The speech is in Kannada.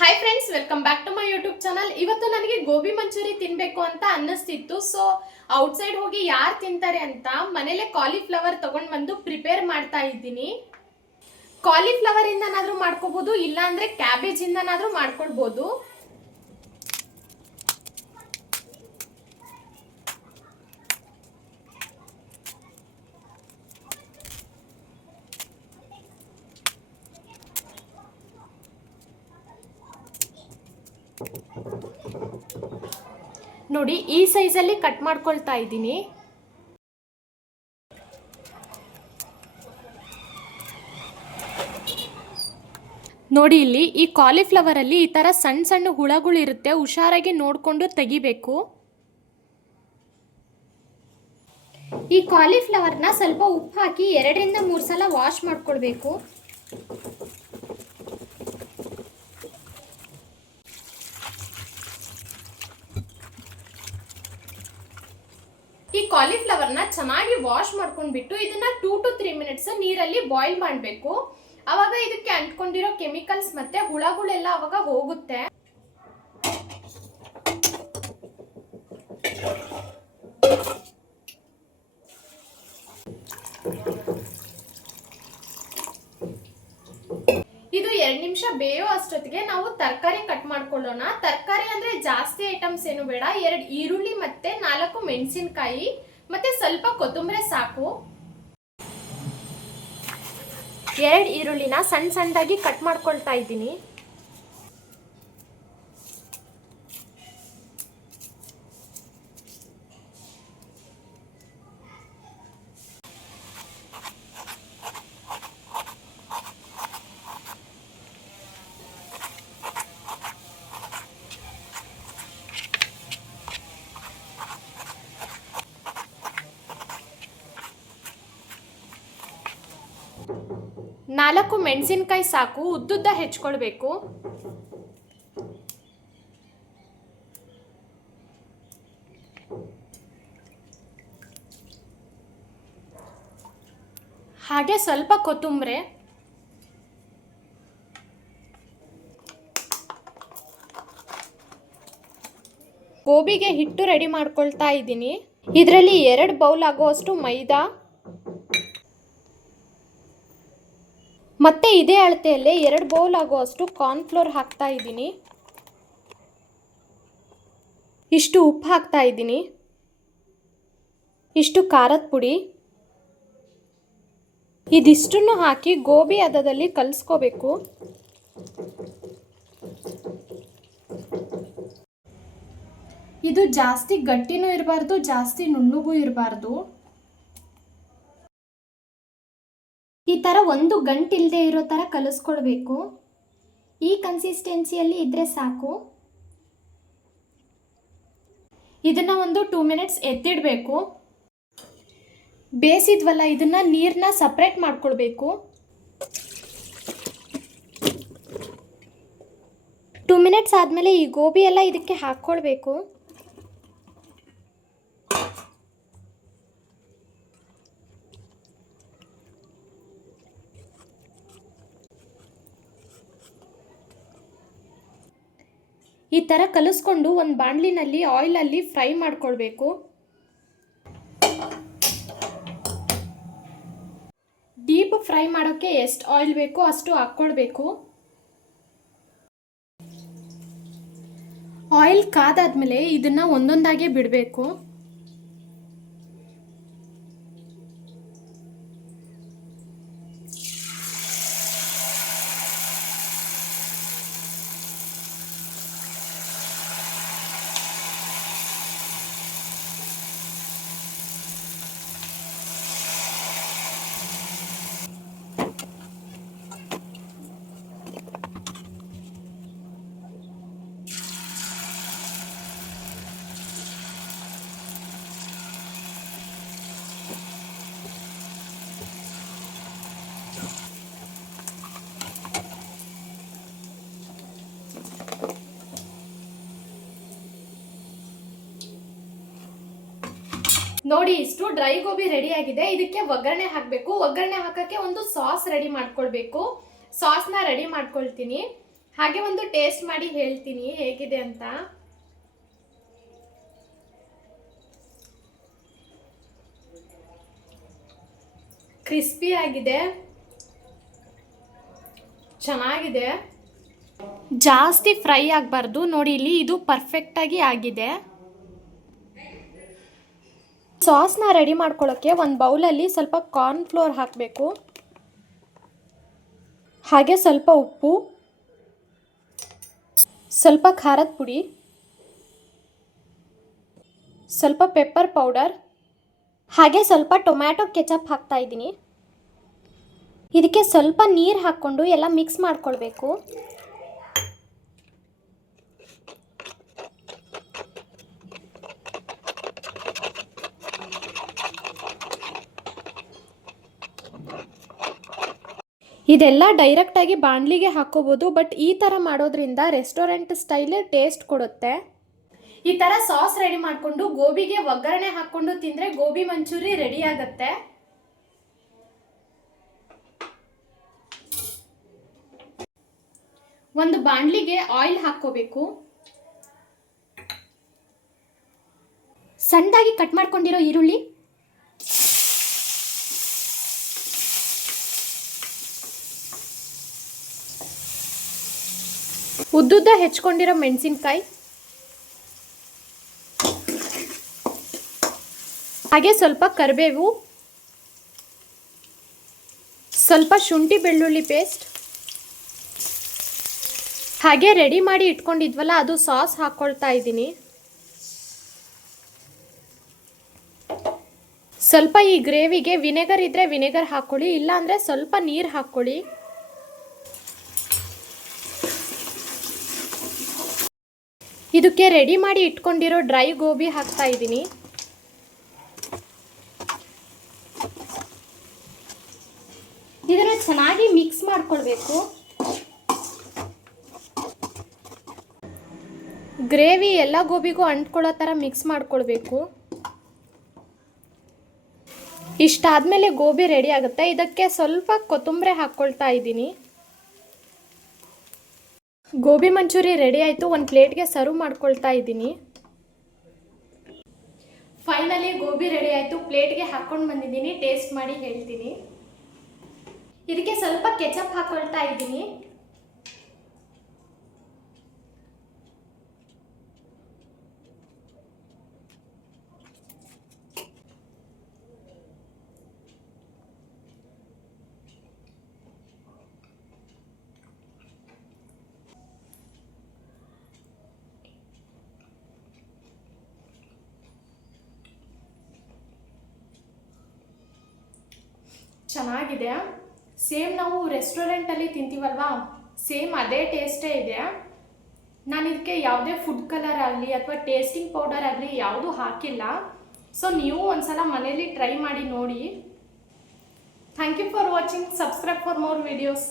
Hi friends, welcome back to my YouTube channel. ಇವತ್ತು ನನಗೆ ಗೋಬಿ ಮಂಚೂರಿ ತಿನ್ಬೇಕು ಅಂತ ಅನ್ನಿಸ್ತಿತ್ತು. ಸೊ ಔಟ್ಸೈಡ್ ಹೋಗಿ ಯಾರು ತಿಂತಾರೆ ಅಂತ ಮನೇಲೆ ಕಾಲಿಫ್ಲವರ್ ತಗೊಂಡು ಬಂದು ಪ್ರಿಪೇರ್ ಮಾಡ್ತಾ ಇದ್ದೀನಿ. ಕಾಲಿಫ್ಲವರ್ ಇಂದನಾದ್ರೂ ಮಾಡ್ಕೋಬಹುದು, ಇಲ್ಲ ಅಂದ್ರೆ ಕ್ಯಾಬೇಜ್ ಇಂದನಾದ್ರೂ ಮಾಡ್ಕೊಳ್ಬಹುದು. ನೋಡಿ, ಈ ಸೈಜಲ್ಲಿ ಕಟ್ ಮಾಡ್ಕೊಳ್ತಾ ಇದ್ದೀನಿ. ನೋಡಿ, ಇಲ್ಲಿ ಈ ಕಾಲಿಫ್ಲವರ್ ಅಲ್ಲಿ ಈ ತರ ಸಣ್ಣ ಸಣ್ಣ ಹುಳಗಳು ಇರುತ್ತೆ, ಹುಷಾರಾಗಿ ನೋಡಿಕೊಂಡು ತೆಗಿಬೇಕು. ಈ ಕಾಲಿಫ್ಲವರ್ನ ಸ್ವಲ್ಪ ಉಪ್ಪು ಹಾಕಿ 2ರಿಂದ 3 ಸಲ ವಾಶ್ ಮಾಡ್ಕೊಳ್ಬೇಕು. ಈ ಕಾಲಿಫ್ಲವರ್ನ ಚೆನ್ನಾಗಿ ವಾಶ್ ಮಾಡ್ಕೊಂಡ್ಬಿಟ್ಟು ಇದನ್ನ 2 to 3 ಮಿನಿಟ್ಸ್ ನೀರಲ್ಲಿ ಬಾಯ್ಲ್ ಮಾಡಬೇಕು. ಅವಾಗ ಇದಕ್ಕೆ ಅಂಟ್ಕೊಂಡಿರೋ ಕೆಮಿಕಲ್ಸ್ ಮತ್ತೆ ಹುಳಗಳೆಲ್ಲ ಅವಾಗ ಹೋಗುತ್ತೆ. ಇದು 2 ನಿಮಿಷ ಬೇಯೋ ಅಷ್ಟೊತ್ತಿಗೆ ನಾವು ತರಕಾರಿ ಕಟ್ ಮಾಡ್ಕೊಳ್ಳೋಣ. ತರಕಾರಿ ಅಂದ್ರೆ ಜಾಸ್ತಿ ಐಟಮ್ಸ್ ಏನು ಬೇಡ. 2 ಈರುಳ್ಳಿ ಮತ್ತೆ 4 ಮೆಣಸಿನಕಾಯಿ ಮತ್ತೆ ಸ್ವಲ್ಪ ಕೊತ್ತಂಬರಿ ಸಾಕು. 2 ಈರುಳ್ಳಿನ ಸಣ್ಣ ಸಣ್ಣದಾಗಿ ಕಟ್ ಮಾಡ್ಕೊಳ್ತಾ ಇದ್ದೀನಿ. ನಾಲ್ಕು ಮೆಣಸಿನಕಾಯಿ ಸಾಕು, ಉದ್ದುದ್ದ ಹೆಚ್ಕೊಳ್ಬೇಕು. ಹಾಗೆ ಸ್ವಲ್ಪ ಕೊತ್ತಂಬರಿ. ಗೋಬಿಗೆ ಹಿಟ್ಟು ರೆಡಿ ಮಾಡ್ಕೊಳ್ತಾ ಇದ್ದೀನಿ. ಇದರಲ್ಲಿ 2 ಬೌಲ್ ಆಗುವಷ್ಟು ಮೈದಾ ಮತ್ತೆ ಇದೇ ಅಳತೆಯಲ್ಲೇ 2 ಬೌಲ್ ಆಗುವಷ್ಟು ಕಾರ್ನ್ಫ್ಲೋರ್ ಹಾಕ್ತಾ ಇದ್ದೀನಿ. ಇಷ್ಟು ಉಪ್ಪು ಹಾಕ್ತಾ ಇದ್ದೀನಿ. ಇಷ್ಟು ಖಾರದ ಪುಡಿ. ಇದಿಷ್ಟನ್ನು ಹಾಕಿ ಗೋಬಿ ಹದದಲ್ಲಿ ಕಲಿಸ್ಕೋಬೇಕು. ಇದು ಜಾಸ್ತಿ ಗಟ್ಟಿನೂ ಇರಬಾರ್ದು, ಜಾಸ್ತಿ ನುಣ್ಣಗೂ ಇರಬಾರ್ದು. ಈ ಥರ 1 ಗಂಟೆ ಇಲ್ಲದೆ ಇರೋ ಥರ ಕಲಿಸ್ಕೊಳ್ಬೇಕು. ಈ ಕನ್ಸಿಸ್ಟೆನ್ಸಿಯಲ್ಲಿ ಇದ್ರೆ ಸಾಕು. ಇದನ್ನ ಒಂದು 2 ಮಿನಿಟ್ಸ್ ಎತ್ತಿಡಬೇಕು. ಬೇಯಿಸಿದ್ವಲ್ಲ, ಇದನ್ನ ನೀರನ್ನ ಸಪ್ರೇಟ್ ಮಾಡ್ಕೊಳ್ಬೇಕು. 2 ಮಿನಿಟ್ಸ್ ಆದಮೇಲೆ ಈ ಗೋಬಿ ಎಲ್ಲ ಇದಕ್ಕೆ ಹಾಕ್ಕೊಳ್ಬೇಕು. ಈ ಥರ ಕಲಿಸ್ಕೊಂಡು ಒಂದು ಬಾಣಲಿನಲ್ಲಿ ಆಯಿಲಲ್ಲಿ ಫ್ರೈ ಮಾಡ್ಕೊಳ್ಬೇಕು. ಡೀಪ್ ಫ್ರೈ ಮಾಡೋಕ್ಕೆ ಎಷ್ಟು ಆಯಿಲ್ ಬೇಕೋ ಅಷ್ಟು ಹಾಕ್ಕೊಳ್ಬೇಕು. ಆಯಿಲ್ ಕಾದಾದ್ಮೇಲೆ ಇದನ್ನ ಒಂದೊಂದಾಗೆ ಬಿಡಬೇಕು. ನೋಡಿ, ಇಷ್ಟು ಡ್ರೈ ಗೋಬಿ ರೆಡಿ ಆಗಿದೆ. ಇದಕ್ಕೆ ಒಗ್ಗರಣೆ ಹಾಕಬೇಕು. ಒಗ್ಗರಣೆ ಹಾಕಕ್ಕೆ ಒಂದು ಸಾಸ್ ರೆಡಿ ಮಾಡ್ಕೊಳ್ಬೇಕು. ಸಾಸ್ನ ರೆಡಿ ಮಾಡ್ಕೊಳ್ತೀನಿ. ಹಾಗೆ ಒಂದು ಟೇಸ್ಟ್ ಮಾಡಿ ಹೇಳ್ತೀನಿ ಹೇಗಿದೆ ಅಂತ. ಕ್ರಿಸ್ಪಿ ಆಗಿದೆ, ಚೆನ್ನಾಗಿದೆ. ಜಾಸ್ತಿ ಫ್ರೈ ಆಗಬಾರ್ದು ನೋಡಿ, ಇಲ್ಲಿ ಇದು ಪರ್ಫೆಕ್ಟಾಗಿ ಆಗಿದೆ. ಸಾಸ್ನ ರೆಡಿ ಮಾಡ್ಕೊಳ್ಳೋಕ್ಕೆ ಒಂದು ಬೌಲಲ್ಲಿ ಸ್ವಲ್ಪ ಕಾರ್ನ್ ಫ್ಲೋರ್ ಹಾಕಬೇಕು, ಹಾಗೆ ಸ್ವಲ್ಪ ಉಪ್ಪು, ಸ್ವಲ್ಪ ಖಾರದ ಪುಡಿ, ಸ್ವಲ್ಪ ಪೆಪ್ಪರ್ ಪೌಡರ್, ಹಾಗೆ ಸ್ವಲ್ಪ ಟೊಮ್ಯಾಟೊ ಕೆಚಪ್ ಹಾಕ್ತಾ ಇದ್ದೀನಿ. ಇದಕ್ಕೆ ಸ್ವಲ್ಪ ನೀರು ಹಾಕ್ಕೊಂಡು ಎಲ್ಲ ಮಿಕ್ಸ್ ಮಾಡ್ಕೊಳ್ಬೇಕು. ಇದೆಲ್ಲ ಡೈರೆಕ್ಟಾಗಿ ಬಾಣಲಿಗೆ ಹಾಕೋಬೋದು, ಬಟ್ ಈ ಥರ ಮಾಡೋದ್ರಿಂದ ರೆಸ್ಟೋರೆಂಟ್ ಸ್ಟೈಲ್ ಟೇಸ್ಟ್ ಕೊಡುತ್ತೆ. ಈ ಥರ ಸಾಸ್ ರೆಡಿ ಮಾಡಿಕೊಂಡು ಗೋಬಿಗೆ ಒಗ್ಗರಣೆ ಹಾಕ್ಕೊಂಡು ತಿಂದರೆ ಗೋಬಿ ಮಂಚೂರಿ ರೆಡಿ ಆಗುತ್ತೆ. ಒಂದು ಬಾಣಲಿಗೆ ಆಯಿಲ್ ಹಾಕ್ಕೋಬೇಕು. ಸಣ್ಣದಾಗಿ ಕಟ್ ಮಾಡ್ಕೊಂಡಿರೋ ಈರುಳ್ಳಿ, ಉದ್ದುದ್ದ ಹೆಚ್ಕೊಂಡಿರೋ ಮೆಣಸಿನ್ಕಾಯಿ, ಹಾಗೆ ಸ್ವಲ್ಪ ಕರಿಬೇವು, ಸ್ವಲ್ಪ ಶುಂಠಿ ಬೆಳ್ಳುಳ್ಳಿ ಪೇಸ್ಟ್, ಹಾಗೆ ರೆಡಿ ಮಾಡಿ ಇಟ್ಕೊಂಡಿದ್ವಲ್ಲ ಅದು ಸಾಸ್ ಹಾಕ್ಕೊಳ್ತಾ ಇದ್ದೀನಿ. ಸ್ವಲ್ಪ ಈ ಗ್ರೇವಿಗೆ ವಿನೆಗರ್ ಇದ್ದರೆ ವಿನೆಗರ್ ಹಾಕ್ಕೊಳ್ಳಿ, ಇಲ್ಲಾಂದರೆ ಸ್ವಲ್ಪ ನೀರು ಹಾಕ್ಕೊಳ್ಳಿ. ಇದಕ್ಕೆ ರೆಡಿ ಮಾಡಿ ಇಟ್ಕೊಂಡಿರೋ ಡ್ರೈ ಗೋಬಿ ಹಾಕ್ತಾ ಇದ್ದೀನಿ. ಇದನ್ನು ಚೆನ್ನಾಗಿ ಮಿಕ್ಸ್ ಮಾಡ್ಕೊಳ್ಬೇಕು. ಗ್ರೇವಿ ಎಲ್ಲ ಗೋಬಿಗೂ ಅಂಟ್ಕೊಳ್ಳೋ ಥರ ಮಿಕ್ಸ್ ಮಾಡ್ಕೊಳ್ಬೇಕು. ಇಷ್ಟಾದಮೇಲೆ ಗೋಬಿ ರೆಡಿ ಆಗುತ್ತೆ. ಇದಕ್ಕೆ ಸ್ವಲ್ಪ ಕೊತ್ತಂಬರಿ ಹಾಕ್ಕೊಳ್ತಾ ಇದ್ದೀನಿ. ಗೋಬಿ ಮಂಚೂರಿ ರೆಡಿ ಆಯಿತು. ಒಂದು ಪ್ಲೇಟ್ಗೆ ಸರ್ವ್ ಮಾಡ್ಕೊಳ್ತಾ ಇದ್ದೀನಿ. ಫೈನಲಿ ಗೋಬಿ ರೆಡಿ ಆಯಿತು, ಪ್ಲೇಟ್ಗೆ ಹಾಕ್ಕೊಂಡು ಬಂದಿದ್ದೀನಿ. ಟೇಸ್ಟ್ ಮಾಡಿ ಹೇಳ್ತೀನಿ. ಇದಕ್ಕೆ ಸ್ವಲ್ಪ ಕೆಚಪ್ ಹಾಕ್ಕೊಳ್ತಾ ಇದ್ದೀನಿ. ಚೆನ್ನಾಗಿದೆ. ಸೇಮ್ ನಾವು ರೆಸ್ಟೋರೆಂಟಲ್ಲಿ ತಿಂತೀವಲ್ವಾ, ಸೇಮ್ ಅದೇ ಟೇಸ್ಟೇ ಇದೆ. ನಾನು ಇದಕ್ಕೆ ಯಾವುದೇ ಫುಡ್ ಕಲರ್ ಆಗಲಿ ಅಥವಾ ಟೇಸ್ಟಿಂಗ್ ಪೌಡರ್ ಆಗಲಿ ಯಾವುದೂ ಹಾಕಿಲ್ಲ. ಸೊ ನೀವು ಒಂದ್ಸಲ ಮನೇಲಿ ಟ್ರೈ ಮಾಡಿ ನೋಡಿ. Thank you for watching. Subscribe for more videos.